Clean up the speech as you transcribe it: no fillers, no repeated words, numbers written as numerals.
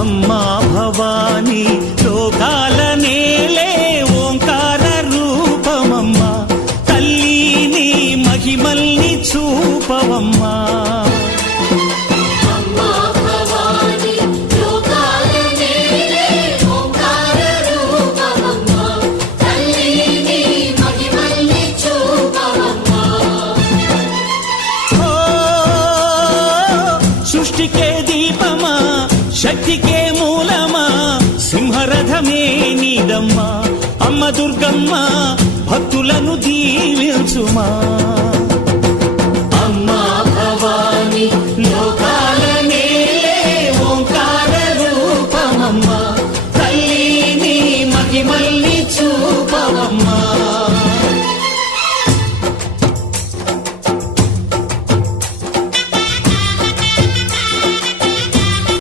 అమ్మా భవానీ లోకాల నేలే ఓంకార రూపమమ్మా, తల్లి నీ మహిమల్ని చూపవమ్మా. సృష్టికే దీపమా, శక్తికే మూలమా, సింహరథమే నీదమ్మా. అమ్మ దుర్గమ్మ భక్తులను దీవించుమా.